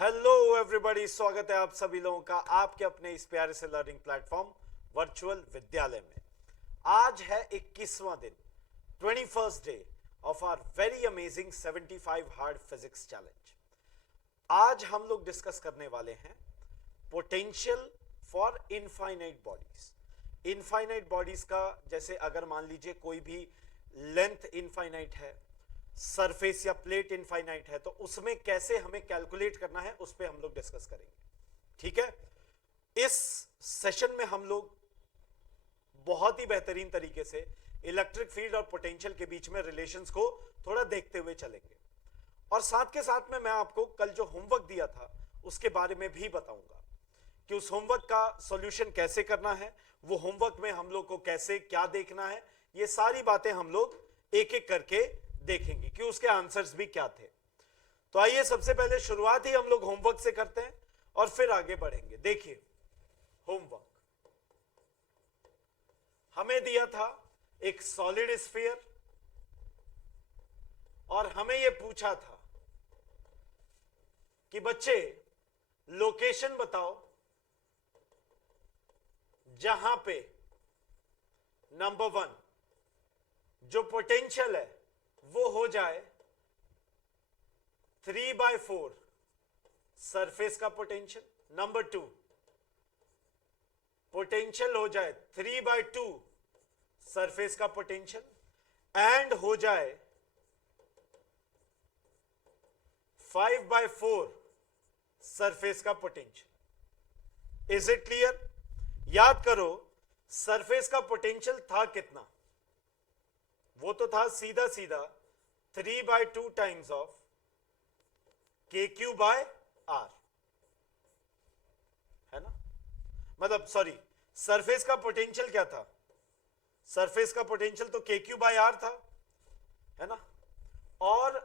Hello everybody, स्वागत है आप सभी लोगों का आपके अपने इस प्यारे से लर्निंग प्लेटफॉर्म वर्चुअल विद्यालय में। आज है 21वां दिन, 21st day of our very amazing 75 hard physics challenge. आज हम लोग डिस्कस करने वाले हैं potential for infinite bodies. Infinite bodies का जैसे अगर मान लीजिए कोई भी लेंथ इनफाइनाइट है, सरफेस या प्लेट इनफाइनाइट है, तो उसमें कैसे हमें कैलकुलेट करना है उस पर हम लोग डिस्कस करेंगे। ठीक है, इस सेशन में हम लोग बहुत ही बेहतरीन तरीके से इलेक्ट्रिक फील्ड और पोटेंशियल के बीच में रिलेशंस को थोड़ा देखते हुए चलेंगे, और साथ के साथ में मैं आपको कल जो होमवर्क दिया था उसके बारे में भी बताऊंगा कि उस होमवर्क का सॉल्यूशन कैसे करना है, वो होमवर्क में हम लोग को कैसे क्या देखना है, ये सारी बातें हम लोग एक एक करके देखेंगे कि उसके आंसर्स भी क्या थे। तो आइए सबसे पहले शुरुआत ही हम लोग होमवर्क से करते हैं और फिर आगे बढ़ेंगे। देखिए, होमवर्क हमें दिया था एक सॉलिड स्फीयर और हमें यह पूछा था कि बच्चे लोकेशन बताओ जहां पे नंबर 1 जो पोटेंशियल है वो हो जाए 3/4 सरफेस का पोटेंशियल, नंबर 2 पोटेंशियल हो जाए 3/2 सरफेस का पोटेंशियल, एंड हो जाए 5/4 सरफेस का पोटेंशियल। Is it clear? याद करो, सरफेस का पोटेंशियल था कितना? वो तो था सीधा सीधा 3/2 टाइम्स ऑफ KQ/R, है ना? मतलब सॉरी, सरफेस का पोटेंशियल क्या था? सरफेस का पोटेंशियल तो KQ/R था, है ना? और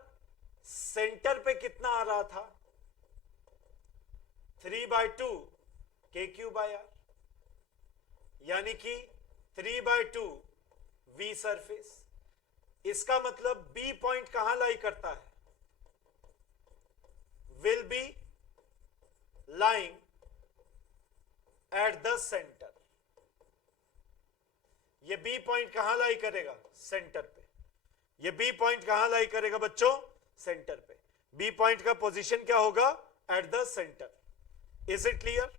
सेंटर पे कितना आ रहा था? 3/2 KQ/R, यानी कि 3/2 V सरफेस। इसका मतलब बी पॉइंट कहां लाई करता है? Will be lying at the centre. ये बी पॉइंट कहां लाई करेगा? सेंटर पे। ये बी पॉइंट कहां लाई करेगा बच्चों? सेंटर पे। बी पॉइंट का पोजीशन क्या होगा? At the centre. Is it clear?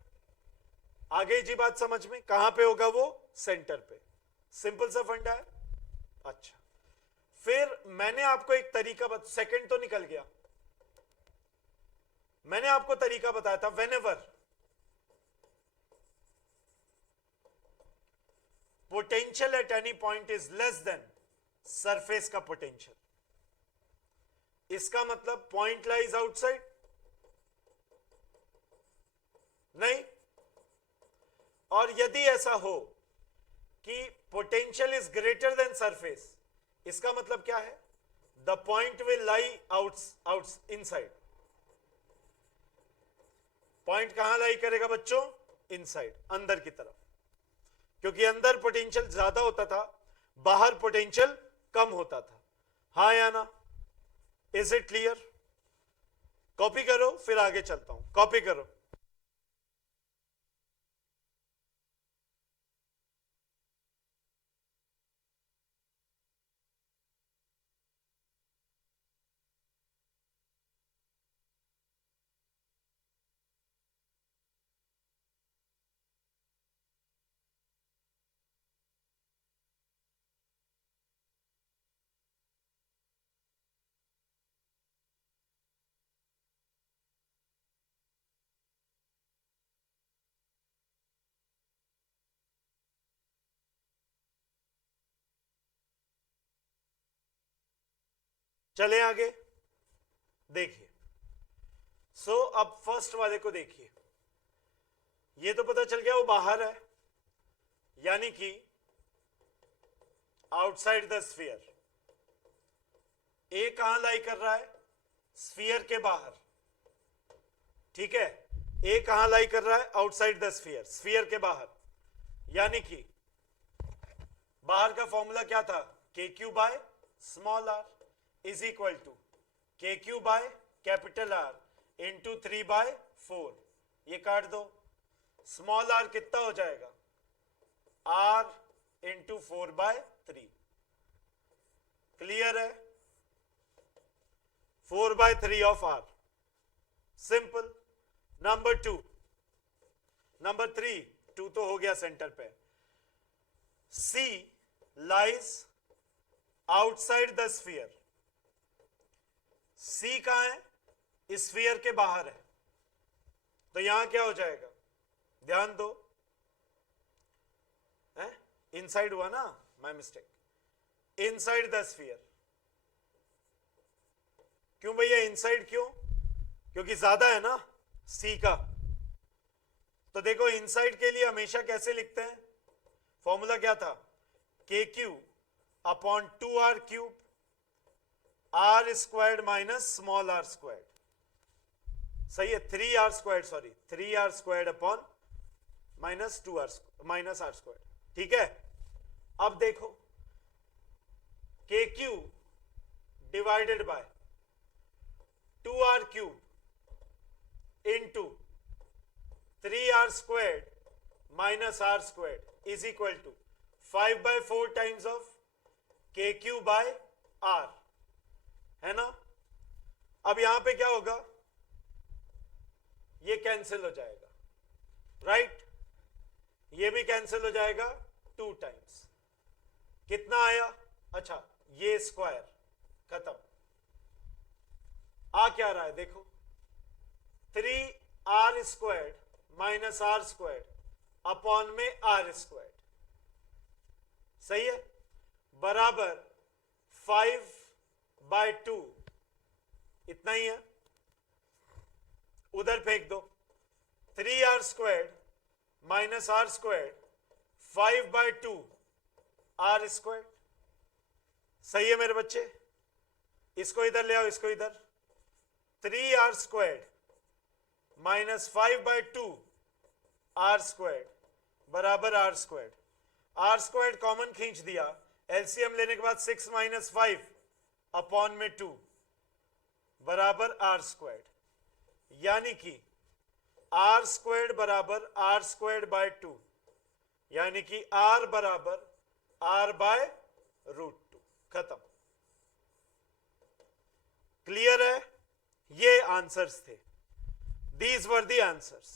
आ गई जी बात समझ में? कहां पे होगा वो? सेंटर पे। सिंपल सा फंडा है। अच्छा, फिर मैंने आपको एक तरीका सेकंड तो निकल गया। मैंने आपको तरीका बताया था, whenever potential at any point is less than surface का पोटेंशियल, इसका मतलब पॉइंट लाइज आउटसाइड नहीं। और यदि ऐसा हो कि potential is greater than surface, इसका मतलब क्या है? The point will lie out inside. Point कहां लाई करेगा बच्चों? इनसाइड, अंदर की तरफ, क्योंकि अंदर पोटेंशियल ज्यादा होता था, बाहर पोटेंशियल कम होता था। हाँ या ना? Is it clear? कॉपी करो, फिर आगे चलता हूं। कॉपी करो। चले आगे। देखिए, अब फर्स्ट वाले को देखिए। ये तो पता चल गया वो बाहर है, यानी कि आउटसाइड द स्फीयर। ए कहां लाई कर रहा है? स्फीयर के बाहर। ठीक है, ए कहां लाई कर रहा है? आउटसाइड द स्फीयर, स्फीयर के बाहर। यानी कि बाहर का फॉर्मूला क्या था? KQ/r is equal to KQ/R into 3/4, ये काट दो, स्मॉल आर कितना हो जाएगा, r इंटू 4/3। क्लियर है, 4/3 of r, simple. Number 2, number 3, 2 तो हो गया सेंटर पे। C lies outside the sphere, C कहां है, स्फीयर के बाहर है, तो यहां क्या हो जाएगा, ध्यान दो, इनसाइड हुआ ना, my mistake, inside the sphere. क्यों भैया इनसाइड, क्यों, क्योंकि ज्यादा है ना सी का। तो देखो इनसाइड के लिए हमेशा कैसे लिखते हैं, फॉर्मूला क्या था, के Q upon 2r³ r² minus small r², सही है, 3r², sorry 3r² upon minus 2r minus r², ठीक है। अब देखो K Q divided by 2r³ into 3r² minus r² is equal to 5/4 times of K Q by r, है ना। अब यहां पे क्या होगा, ये कैंसिल हो जाएगा, राइट, ये भी कैंसिल हो जाएगा 2 टाइम्स, कितना आया, अच्छा ये स्क्वायर खत्म, आ क्या रहा है देखो, 3r² माइनस r² अपॉन में r², सही है, बराबर 5/2, इतना ही है, उधर फेंक दो, 3r² माइनस r², 5/2 r², सही है मेरे बच्चे, इसको इधर ले आओ, इसको इधर, 3r² माइनस 5/2 r² बराबर r², r² कॉमन खींच दिया, एलसीएम लेने के बाद 6 माइनस 5 अपॉन में 2 बराबर r², यानी कि r² बराबर r²/2, यानी कि r बराबर r/√2, खत्म। क्लियर है, ये आंसर्स थे, दीज वर दी आंसर्स।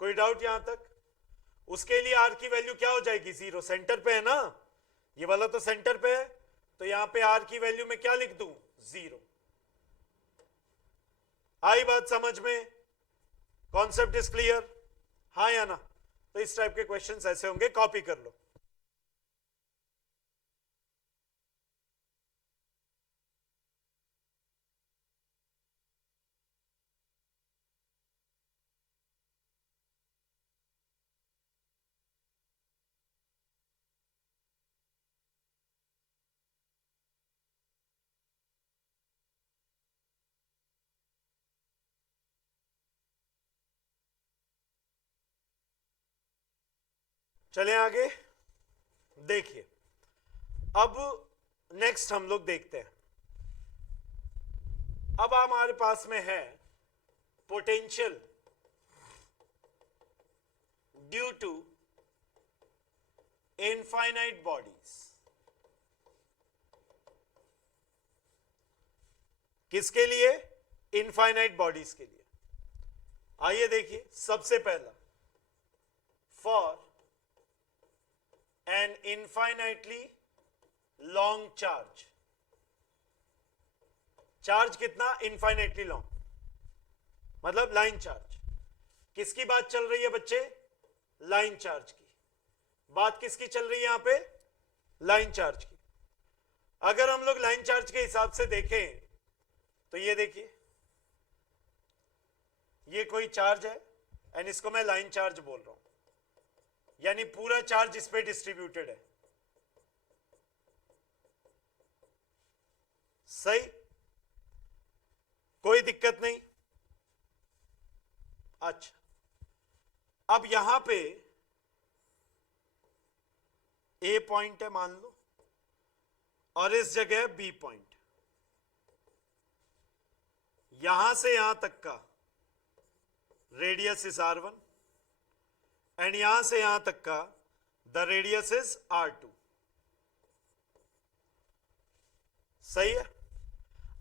कोई डाउट यहां तक? उसके लिए r की वैल्यू क्या हो जाएगी, 0, सेंटर पे है ना, ये वाला तो सेंटर पे है, तो यहां पे r की वैल्यू में क्या लिख दूं, 0। आई बात समझ में, कॉन्सेप्ट इज क्लियर, हाँ या ना। तो इस टाइप के क्वेश्चंस ऐसे होंगे, कॉपी कर लो। चलें आगे, देखिए अब नेक्स्ट हम लोग देखते हैं, अब हमारे पास में है potential due to infinite bodies. किसके लिए, इनफाइनाइट बॉडीज के लिए। आइए देखिए, सबसे पहला, for an infinitely long charge, charge कितना, इनफाइनाइटली लॉन्ग, मतलब लाइन चार्ज। किसकी बात चल रही है बच्चे, लाइन चार्ज की बात किसकी चल रही है यहां पे, लाइन चार्ज की। अगर हम लोग लाइन चार्ज के हिसाब से देखें तो ये देखिए, ये कोई चार्ज है एंड इसको मैं लाइन चार्ज बोल रहा हूं, यानी पूरा चार्ज इस पे डिस्ट्रीब्यूटेड है, सही, कोई दिक्कत नहीं। अच्छा, अब यहां पे ए पॉइंट है मान लो, और इस जगह बी पॉइंट, यहां से यहां तक का रेडियस इज R1 एंड यहां से यहां तक का द रेडियस इज R2। सही है।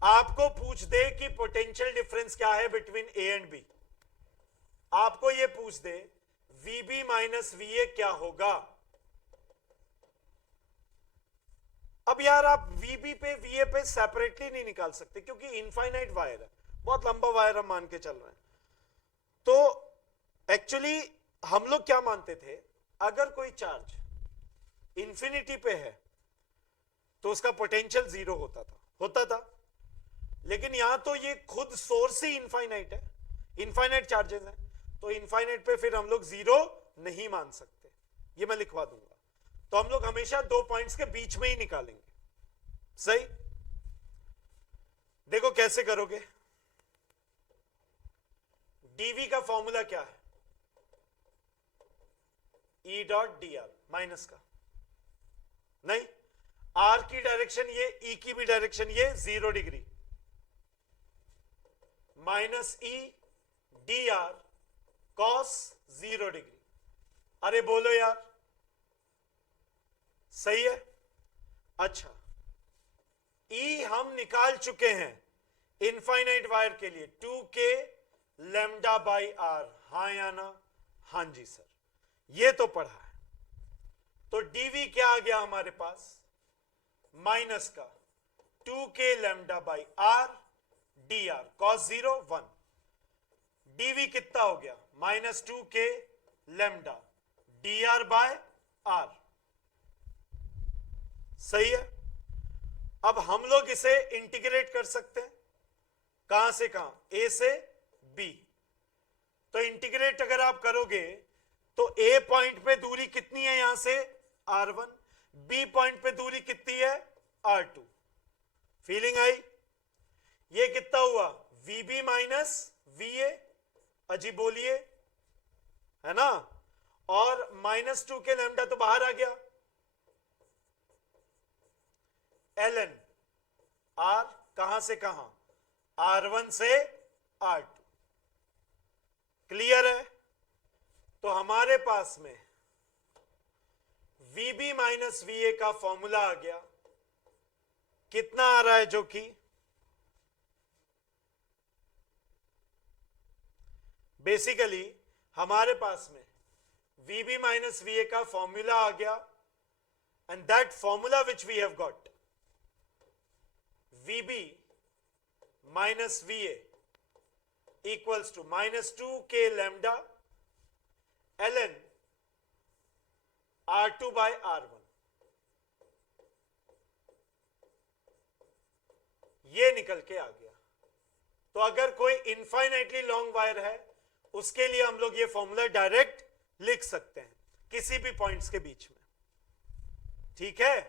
आपको पूछ दे कि पोटेंशियल डिफरेंस क्या है बिटवीन ए एंड बी, आपको यह पूछ दे VB माइनस VA क्या होगा। अब यार आप VB पे VA पे सेपरेटली नहीं निकाल सकते क्योंकि इनफाइनाइट वायर है, बहुत लंबा वायर हम मान के चल रहे हैं। तो एक्चुअली हम लोग क्या मानते थे, अगर कोई चार्ज इंफिनिटी पे है तो उसका पोटेंशियल जीरो होता था, लेकिन यहां तो ये खुद सोर्स ही इनफाइनाइट है, इनफाइनाइट चार्जेस हैं, तो इनफाइनाइट पे फिर हम लोग जीरो नहीं मान सकते। ये मैं लिखवा दूंगा। तो हम लोग हमेशा दो पॉइंट्स के बीच में ही निकालेंगे। सही। देखो कैसे करोगे। डीवी का फॉर्मूला क्या है, E dot D R, minus का नहीं, आर की डायरेक्शन ये, ई की भी डायरेक्शन ये, 0 degree, minus E D R cos 0 degree. अरे बोलो यार, सही है। अच्छा, ई हम निकाल चुके हैं इनफाइनाइट वायर के लिए 2k लैम्डा बाई आर, हां या ना? हां जी सर, ये तो पढ़ा है। तो डीवी क्या आ गया हमारे पास, माइनस का 2k lambda by R D R cos 0 1। D V कितना हो गया, minus 2k lambda D R by R. सही है। अब हम लोग इसे इंटीग्रेट कर सकते हैं, कहां से कहां, ए से बी। तो इंटीग्रेट अगर आप करोगे तो ए पॉइंट पे दूरी कितनी है यहां से, R1, बी पॉइंट पे दूरी कितनी है, R2। फीलिंग आई? ये कितना हुआ, VB माइनस VA, अजी बोलिए, है ना? और -2k लैम्डा तो बाहर आ गया, ln R कहां से कहां, R1 से R2। क्लियर है? तो हमारे पास में VB माइनस VA का फॉर्मूला आ गया, कितना आ रहा है, जो कि बेसिकली हमारे पास में VB माइनस VA का फॉर्मूला आ गया, and that formula which we have got, VB minus VA equals to minus 2k lambda ln R2 by R1। ये निकल के आ गया। तो अगर कोई इनफाइनाइटली लॉन्ग वायर है उसके लिए हम लोग ये फॉर्मूला डायरेक्ट लिख सकते हैं किसी भी पॉइंट्स के बीच में। ठीक है,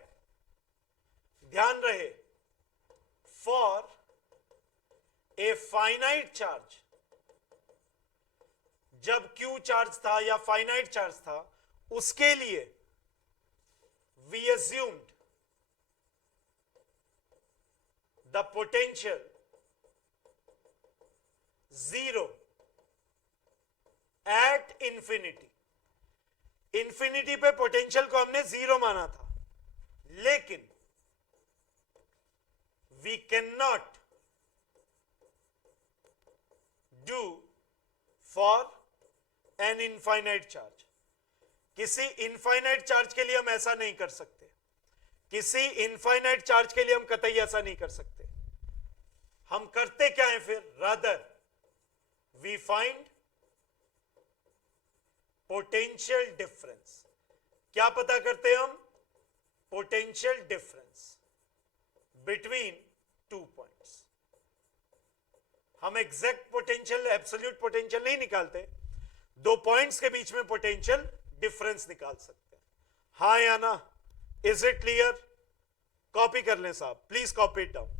ध्यान रहे, फॉर ए फाइनाइट चार्ज, जब Q चार्ज था या फाइनाइट चार्ज था, उसके लिए we assumed the potential 0 at infinity. Infinity पे पोटेंशियल को हमने 0 माना था, लेकिन we cannot do for an infinite charge। किसी इनफाइनाइट चार्ज के लिए हम ऐसा नहीं कर सकते, किसी इनफाइनाइट चार्ज के लिए हम कतई ऐसा नहीं कर सकते। हम करते क्या है फिर, rather we find potential difference. क्या पता करते हम, potential difference between two points. हम एग्जैक्ट पोटेंशियल, एब्सोल्यूट पोटेंशियल नहीं निकालते, दो पॉइंट्स के बीच में पोटेंशियल डिफरेंस निकाल सकते हैं। हाँ या ना? Is it clear? कॉपी कर लें साहब, प्लीज कॉपी इट डाउन।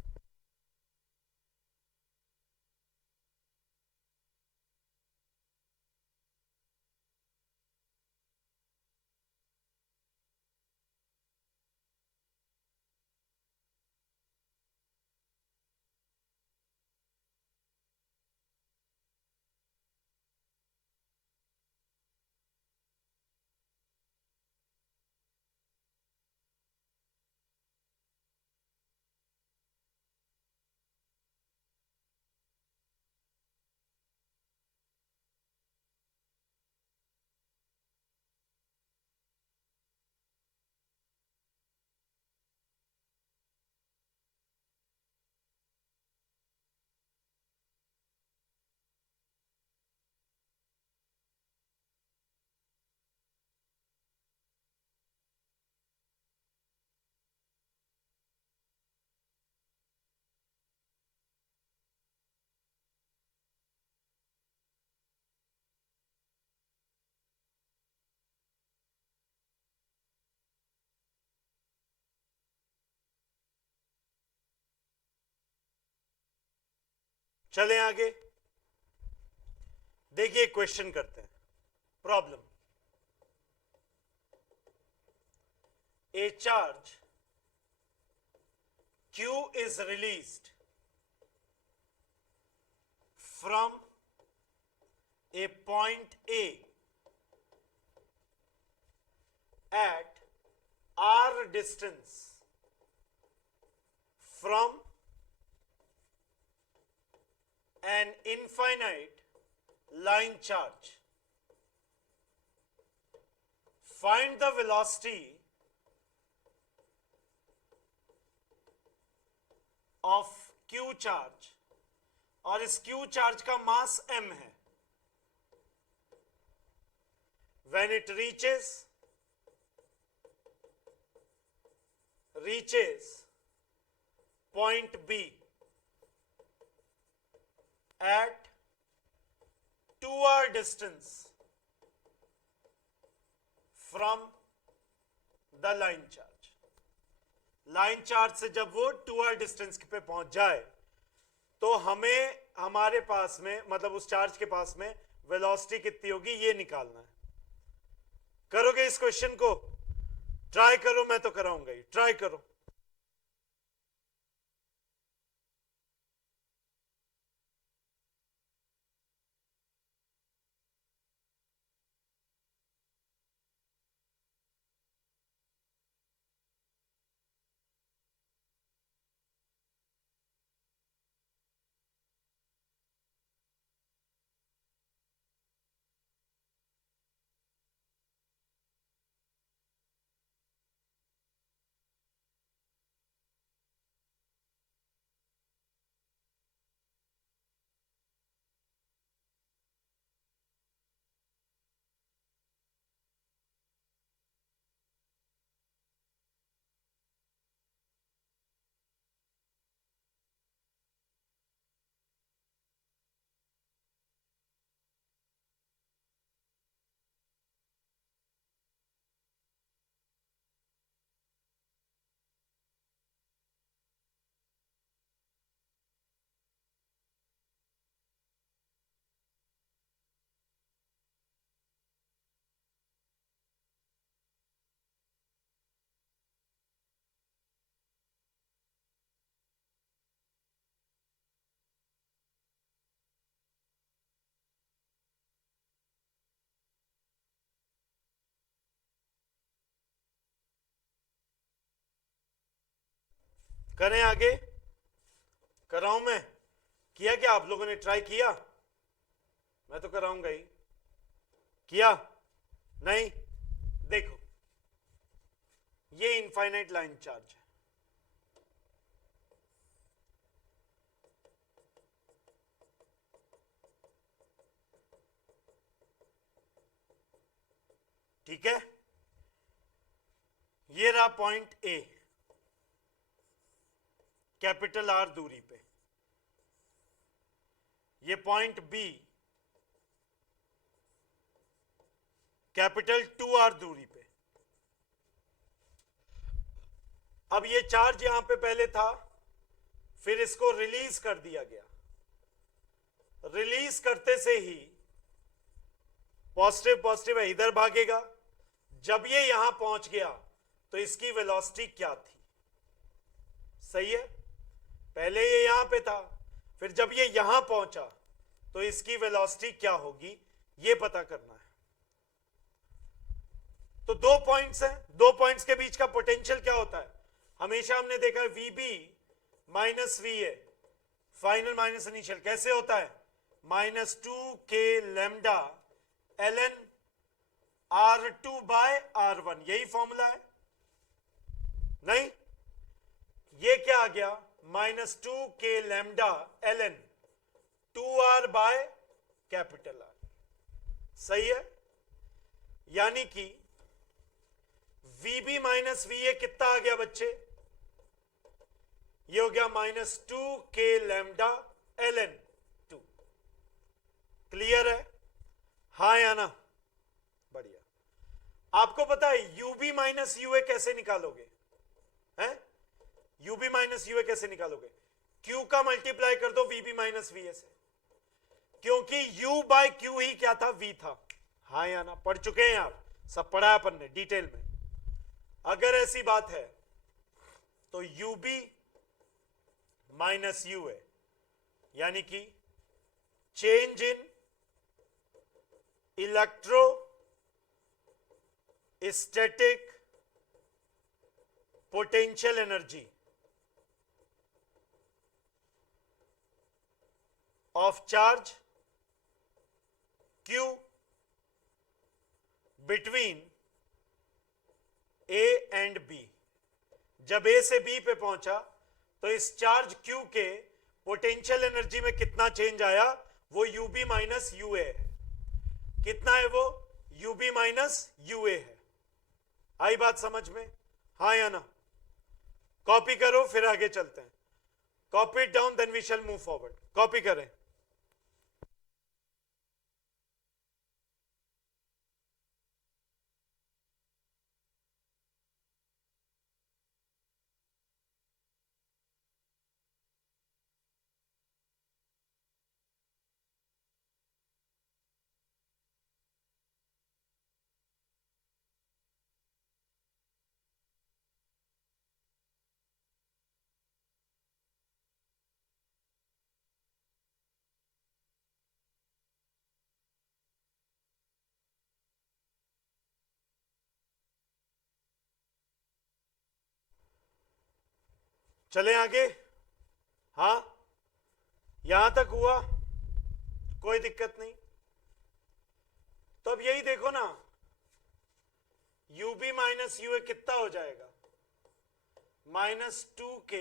चलें आगे, देखिए क्वेश्चन करते हैं। Problem, a charge q is released from a point A at r distance from an infinite line charge. Find the velocity of q charge, और इस q चार्ज का मास m है। When it reaches point B at 2r distance from the line charge. Line charge से जब वो 2r distance पे पहुंच जाए तो हमें हमारे पास में, मतलब उस चार्ज के पास में वेलोसिटी कितनी होगी ये निकालना है। करोगे इस क्वेश्चन को? ट्राई करो, मैं तो कराऊंगा ही, ट्राई करो। करें आगे, कराऊं मैं? किया क्या आप लोगों ने? ट्राई किया? मैं तो कराऊंगा ही। किया? नहीं? देखो, ये इनफाइनाइट लाइन चार्ज है, ठीक है? ये रहा पॉइंट ए, कैपिटल आर दूरी पे। ये पॉइंट बी, कैपिटल 2r दूरी पे। अब ये चार्ज यहां पे पहले था, फिर इसको रिलीज कर दिया गया। रिलीज करते से ही पॉजिटिव पॉजिटिव है, इधर भागेगा। जब ये यहां पहुंच गया तो इसकी वेलोसिटी क्या थी? सही है, पहले ये यहां पे था, फिर जब ये यहां पहुंचा तो इसकी वेलोसिटी क्या होगी ये पता करना है। तो दो पॉइंट्स हैं, दो पॉइंट्स के बीच का पोटेंशियल क्या होता है? हमेशा हमने देखा है VB minus VA, final minus initial, कैसे होता है? -2k lambda ln R2 bye R1, यही फॉर्मूला है। नहीं, ये क्या आ गया? -2k lambda ln 2r by capital R। सही है, यानी कि VB माइनस VA कितना आ गया बच्चे? ये हो गया -2k लैम्डा ln 2। क्लियर है? हाँ या ना? बढ़िया। आपको पता है UB माइनस UA कैसे निकालोगे? हैं? UB माइनस UA कैसे निकालोगे? Q का मल्टीप्लाई कर दो VB माइनस VA से, क्योंकि U बाय Q ही क्या था, V था। हाँ या ना, पढ़ चुके हैं आप, सब पढ़ा अपन ने डिटेल में। अगर ऐसी बात है तो UB माइनस UA, यानी कि change in electrostatic potential energy of charge Q between A and B। जब A से B पे पहुंचा तो इस चार्ज Q के पोटेंशियल एनर्जी में कितना चेंज आया, वो UB माइनस UA है। कितना है वो, UB माइनस UA है। आई बात समझ में, हाँ या ना? कॉपी करो फिर आगे चलते हैं। Copy it down then we shall move forward. Copy करें। चले आगे। हाँ, यहां तक हुआ, कोई दिक्कत नहीं। तो अब यही देखो ना, UB माइनस UA कितना हो जाएगा, -2K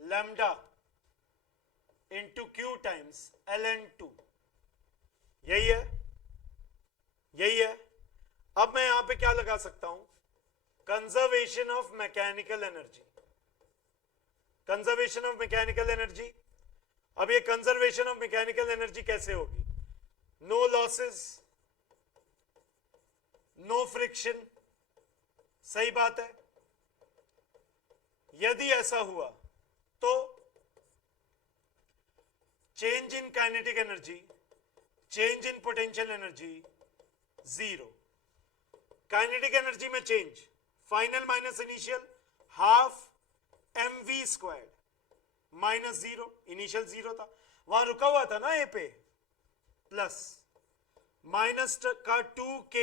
lambda into Q times ln2। यही है, यही है। अब मैं यहां पे क्या लगा सकता हूं, conservation of mechanical energy. Conservation of mechanical energy. अब ये कंजर्वेशन ऑफ मैकेनिकल एनर्जी कैसे होगी, नो लॉसेस, नो फ्रिक्शन। सही बात है। यदि ऐसा हुआ तो change in kinetic energy, change in potential energy zero. Kinetic energy में change, final minus initial, half mv square minus zero. Initial zero था, वहां रुका हुआ था ना ए पे, प्लस माइनस का 2K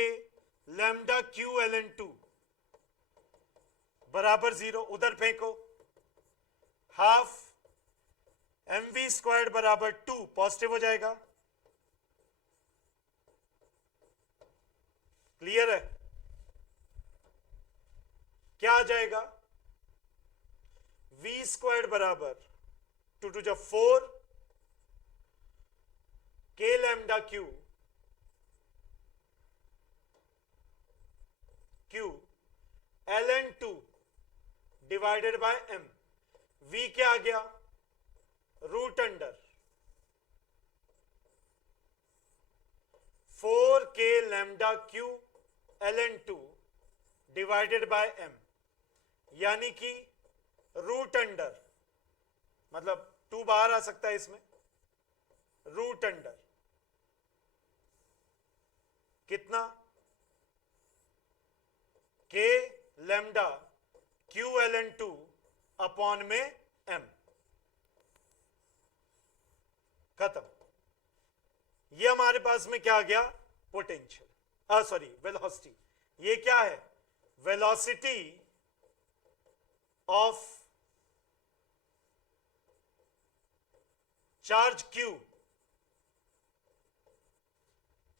लैम्डा Q ln2 बराबर जीरो। उधर फेंको, हाफ mv स्क्वायर बराबर 2, पॉजिटिव हो जाएगा। क्लियर है? क्या आ जाएगा, v स्क्वायर बराबर 2 to 4 K lambda Q ln2 divided by m। v क्या आ गया, root under 4K lambda Q ln2 divided by m, यानी कि रूट अंडर, मतलब 2 बाहर आ सकता है इसमें, रूट अंडर कितना, K lambda Q ln2 upon में m। खत्म। ये हमारे पास में क्या आ गया, पोटेंशियल, सॉरी वेलोसिटी। ये क्या है, velocity of charge Q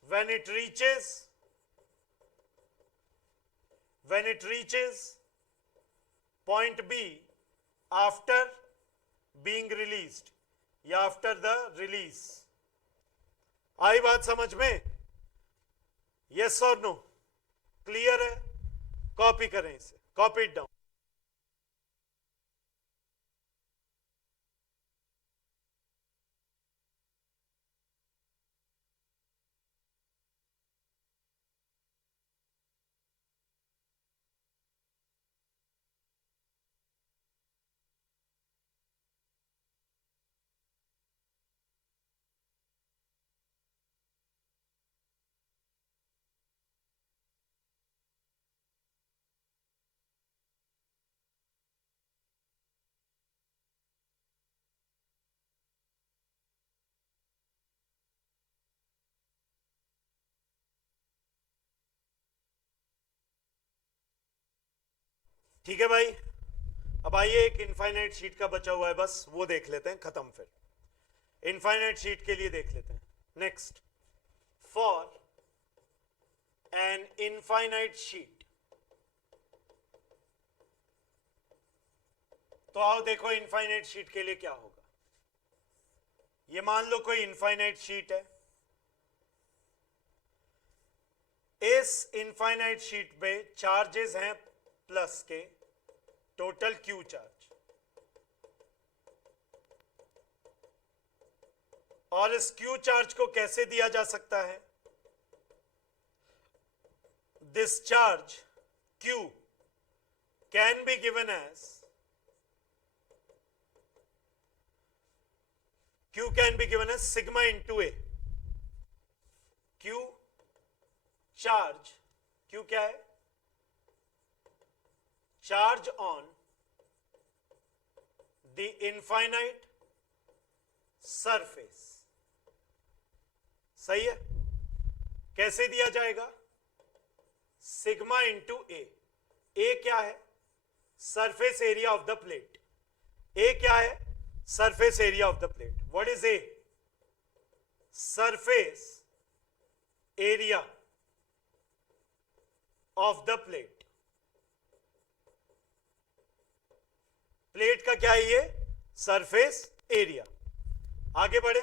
when it reaches point B after being released या आफ्टर द रिलीज। आई बात समझ में, यस और नो, क्लियर है? कॉपी करें इसे, कॉपी इट डाउन। ठीक है भाई, अब आइए एक इनफाइनाइट शीट का बचा हुआ है बस वो देख लेते हैं, खत्म। फिर इनफाइनाइट शीट के लिए देख लेते हैं। Next, for an infinite sheet, तो आओ देखो इनफाइनाइट शीट के लिए क्या होगा। ये मान लो कोई इनफाइनाइट शीट है, इस इनफाइनाइट शीट पे चार्जेस हैं प्लस के, टोटल क्यू चार्ज, और इस क्यू चार्ज को कैसे दिया जा सकता है? This charge Q can be given as, Q can be given as sigma into A. Q charge, Q क्या है? Charge on the infinite surface. सही है? कैसे दिया जाएगा? Sigma into A. ए क्या है? Surface area of the plate. A क्या है? Surface area of the plate. What is A? Surface area of the plate. Plate का क्या है ये? Surface area. आगे बढ़े,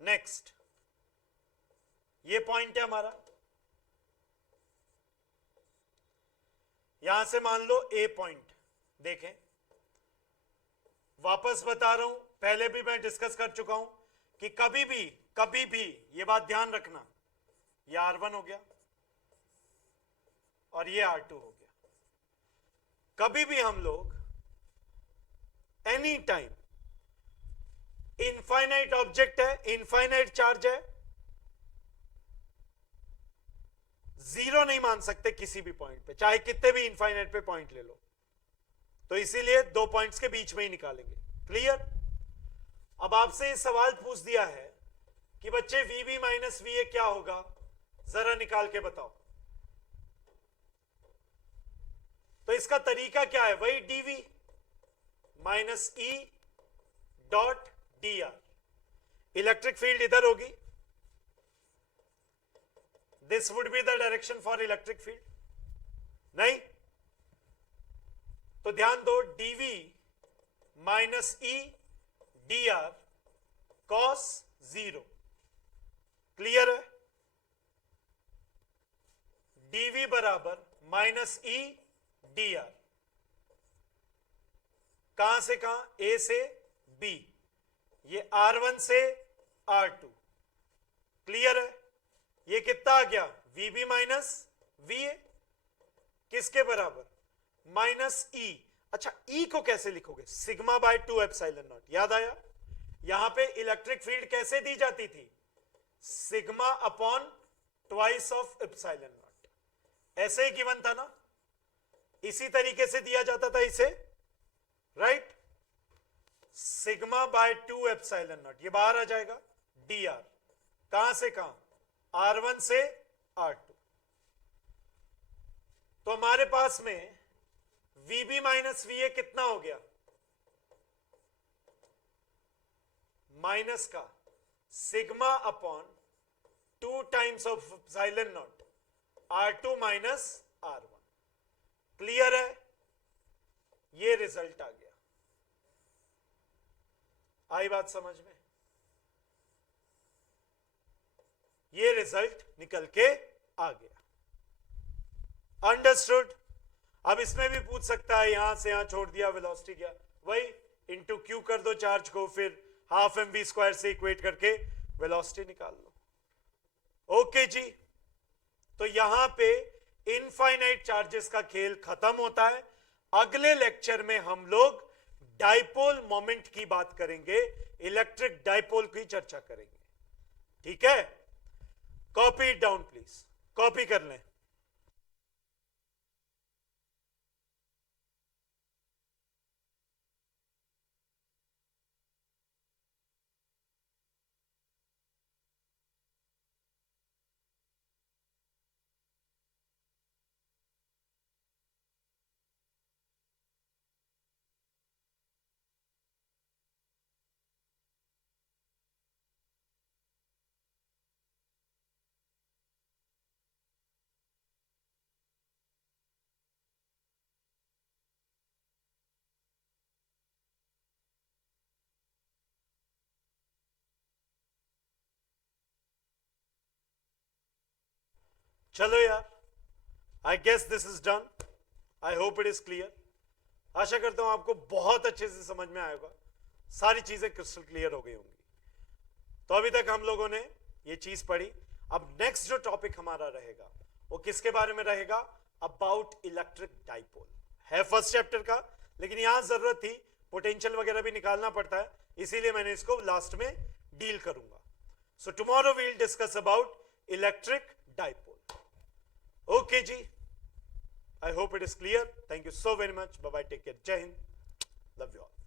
नेक्स्ट, ये पॉइंट है हमारा। यहां से मान लो ए पॉइंट, देखें, वापस बता रहा हूं, पहले भी मैं डिस्कस कर चुका हूं कि कभी भी ये बात ध्यान रखना, ये R1 हो गया और ये R2 हो गया। कभी भी हम लोग एनी टाइम, इनफाइनाइट ऑब्जेक्ट है, इनफाइनाइट चार्ज है, जीरो नहीं मान सकते किसी भी पॉइंट पे, चाहे कितने भी इनफाइनाइट पे पॉइंट ले लो। तो इसीलिए दो पॉइंट्स के बीच में ही निकालेंगे। क्लियर? अब आपसे ये सवाल पूछ दिया है कि बच्चे VB माइनस VA क्या होगा, जरा निकाल के बताओ। तो इसका तरीका क्या है? वही dV minus E dot dr। Electric field इधर होगी, this would be the direction for electric field, नहीं? तो ध्यान दो, dV minus E dr cos 0। Clear है? dV बराबर माइनस E dr, कहां से कहां? A से B, ये R1 से R2। क्लियर है? ये कितना आ गया? VB माइनस VA, किसके बराबर? Minus E। अच्छा, E को कैसे लिखोगे? Sigma bye 2 epsilon not. याद आया? यहां पे इलेक्ट्रिक फील्ड कैसे दी जाती थी? Sigma upon twice of epsilon not. ऐसे ही गिवन था ना, इसी तरीके से दिया जाता था इसे, right? Sigma bye 2 epsilon not, ये बाहर आ जाएगा, dr, कहां से कहां? R1 से R2। तो हमारे पास में VB माइनस VA कितना हो गया? माइनस का sigma upon 2 times of epsilon not R2 minus R1। Clear है? ये रिजल्ट आ गया। आई बात समझ में? ये रिजल्ट निकल के आ गया। अंडरस्टूड? अब इसमें भी पूछ सकता है, यहां से यहां छोड़ दिया, वेलोसिटी क्या? वही इंटू क्यू कर दो चार्ज को, फिर हाफ mv स्क्वायर से इक्वेट करके वेलोसिटी निकाल लो। ओके जी, तो यहां पे इनफाइनाइट चार्जेस का खेल खत्म होता है। अगले लेक्चर में हम लोग डाइपोल मोमेंट की बात करेंगे, इलेक्ट्रिक डाइपोल की चर्चा करेंगे। ठीक है? Copy it down please, copy कर लें। चलो यार, I guess this is done. I hope it is clear. आशा करता हूं आपको बहुत अच्छे से समझ में आएगा, सारी चीजें क्रिस्टल क्लियर हो गई होंगी. तो अभी तक हम लोगों ने ये चीज पढ़ी. अब नेक्स्ट जो टॉपिक हमारा रहेगा वो किसके बारे में रहेगा? About electric dipole. है फर्स्ट चैप्टर का, लेकिन यहां जरूरत थी, पोटेंशियल वगैरह भी निकालना पड़ता है, इसीलिए मैंने इसको लास्ट में डील करूंगा. So tomorrow we will discuss about electric dipole. Okay जी, I hope it is clear. Thank you so very much. Bye bye. Take care. Jai Hind. Love you all.